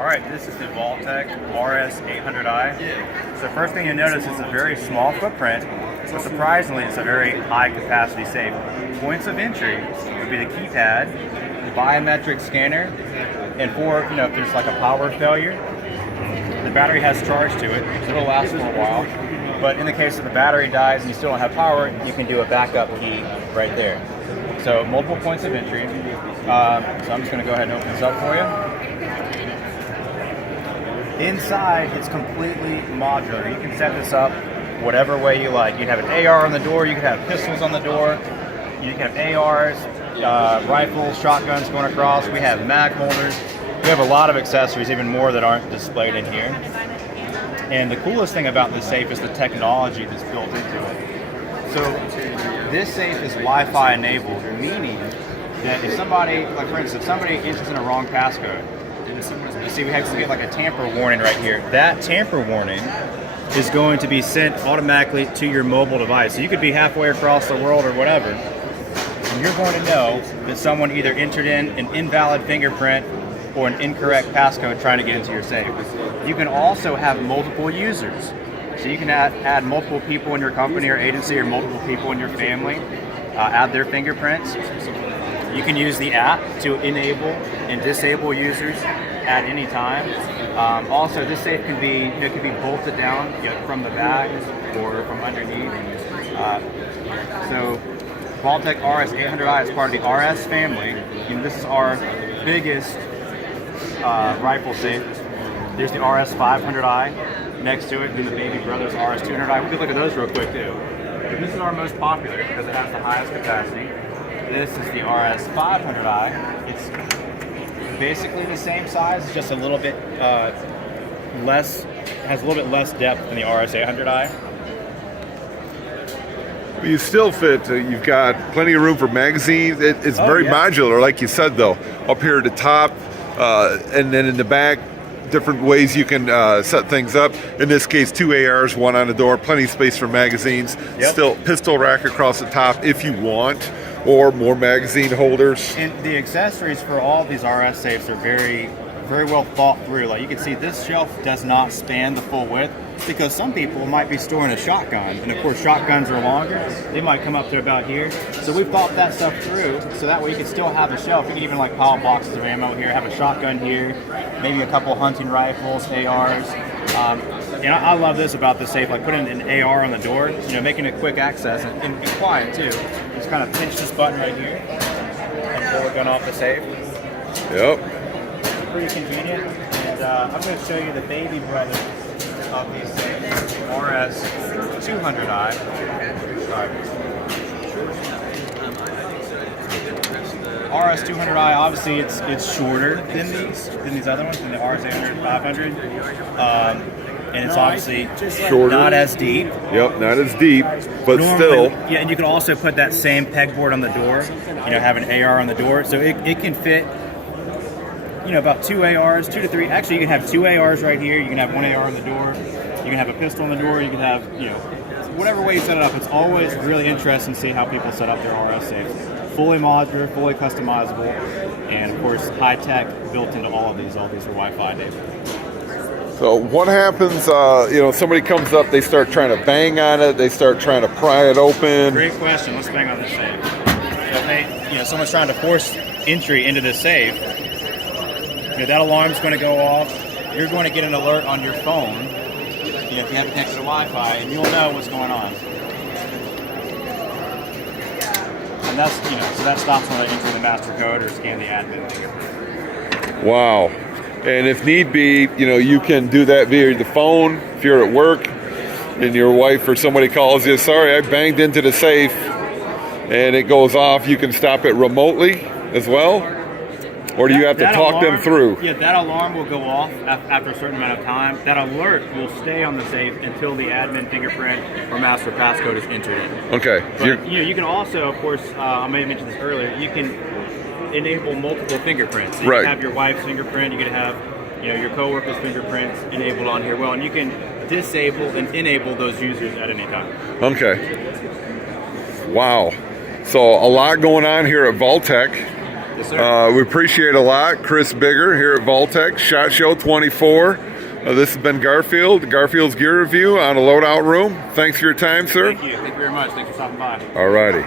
All right, this is the Vaultek RS800i. So first thing you notice, it's a very small footprint, but surprisingly, it's a very high capacity safe. Points of entry would be the keypad, the biometric scanner, and for, if there's like a power failure, the battery has charge to it, so it'll last for a while. But in the case that the battery dies and you still don't have power, you can do a backup key right there. So multiple points of entry. So I'm just going to go ahead and open this up for you. Inside, it's completely modular. You can set this up whatever way you like. You can have an AR on the door, you can have pistols on the door, you can have ARs, rifles, shotguns going across. We have mag holders. We have a lot of accessories, even more that aren't displayed in here. And the coolest thing about this safe is the technology that's built into it. So this safe is Wi-Fi enabled, meaning that if somebody, like for instance, if somebody enters in a wrong passcode, you see we have to get like a tamper warning right here. That tamper warning is going to be sent automatically to your mobile device. So you could be halfway across the world or whatever, and you're going to know that someone either entered in an invalid fingerprint or an incorrect passcode trying to get into your safe. You can also have multiple users. So you can add multiple people in your company or agency or multiple people in your family, add their fingerprints. You can use the app to enable and disable users at any time. Also, this safe can be bolted down from the back or from underneath. So Vaultek RS800i is part of the RS family. And this is our biggest rifle safe. There's the RS500i next to it, and the baby brother's RS200i. We can look at those real quick too. This is our most popular because it has the highest capacity. This is the RS500i. It's basically the same size, it's just a little bit less, has a little bit less depth than the RS800i. You still fit, you've got plenty of room for magazines. It's very modular, like you said though. Up here at the top, and then in the back, different ways you can set things up. In this case, 2 ARs, 1 on the door, plenty of space for magazines. Yep. Still pistol rack across the top if you want, or more magazine holders. And the accessories for all of these RS safes are very, very well thought through. Like you can see, this shelf does not span the full width because some people might be storing a shotgun, and of course shotguns are longer. They might come up to about here. So we've thought that stuff through, so that way you can still have a shelf. You can even like pile boxes of ammo here, have a shotgun here, maybe a couple hunting rifles, ARs. And I love this about the safe, like putting an AR on the door, making it quick access and quiet too. Just kind of pinch this button right here and pull the gun off the safe. Yep. Pretty convenient. And I'm going to show you the baby brother of these safes, RS200i. Sorry. RS200i, obviously it's shorter than these other ones, than the RS800, 500. And it's obviously shorter, not as deep. Yep, not as deep, but normally, still. Yeah, and you can also put that same pegboard on the door, have an AR on the door, so it can fit, about 2 ARs, 2 to 3. Actually, you can have 2 ARs right here, you can have 1 AR on the door, you can have a pistol on the door, you can have, whatever way you set it up. It's always really interesting to see how people set up their RS safes. Fully modular, fully customizable, and of course, high-tech built into all of these. All these are Wi-Fi enabled. So what happens, somebody comes up, they start trying to bang on it, they start trying to pry it open. Great question. Let's bang on this safe. So if someone's trying to force entry into this safe, that alarm's going to go off. You're going to get an alert on your phone, if you have it connected to Wi-Fi, and you'll know what's going on. And that's, so that stops when I enter the master code or scan the admin. Wow. And if need be, you can do that via the phone. If you're at work and your wife or somebody calls you, sorry, I banged into the safe, and it goes off, you can stop it remotely as well? Or do you have to talk them through? Yeah, that alarm will go off after a certain amount of time. That alert will stay on the safe until the admin fingerprint or master passcode is entered in. Okay. But, you can also, of course, I may have mentioned this earlier, you can enable multiple fingerprints. So you can have your wife's fingerprint, you can have your coworker's fingerprints enabled on here. Well, and you can disable and enable those users at any time. Okay. Wow. So a lot going on here at Vaultek. Yes, sir. We appreciate it a lot. Chris Bigger here at Vaultek, SHOT Show 24. This has been Garfield's Gear Review on a Loadout Room. Thanks for your time, sir. Thank you very much. Thanks for stopping by. All righty.